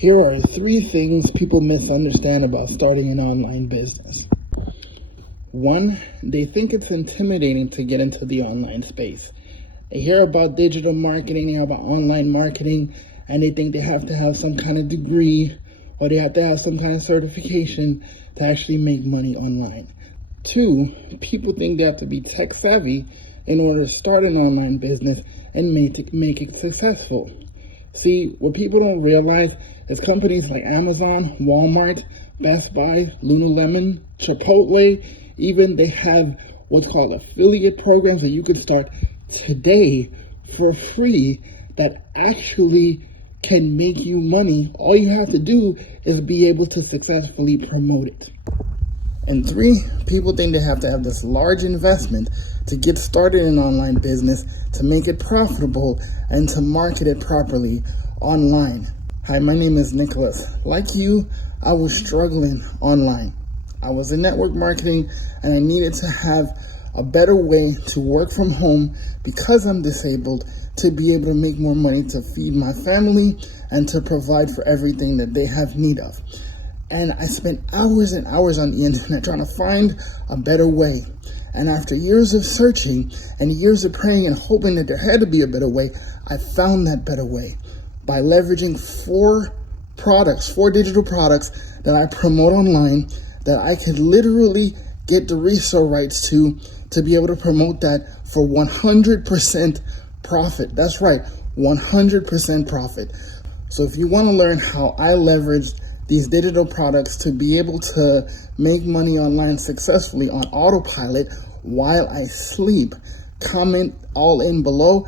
Here are 3 things people misunderstand about starting an online business. 1, they think it's intimidating to get into the online space. They hear about digital marketing, they hear about online marketing, and they think they have to have some kind of degree or they have to have some kind of certification to actually make money online. 2, people think they have to be tech savvy in order to start an online business and make it successful. See, what people don't realize is companies like Amazon, Walmart, Best Buy, Lululemon, Chipotle, even they have what's called affiliate programs that you can start today for free that actually can make you money. All you have to do is be able to successfully promote it. And 3, people think they have to have this large investment to get started in an online business, to make it profitable, and to market it properly online. Hi, my name is Nicholas. Like you, I was struggling online. I was in network marketing and I needed to have a better way to work from home because I'm disabled, to be able to make more money to feed my family and to provide for everything that they have need of. And I spent hours and hours on the internet trying to find a better way. And after years of searching and years of praying and hoping that there had to be a better way, I found that better way by leveraging 4 digital products that I promote online that I could literally get the resale rights to be able to promote that for 100% profit. That's right, 100% profit. So if you want to learn how I leveraged these digital products to be able to make money online successfully on autopilot while I sleep, comment all in below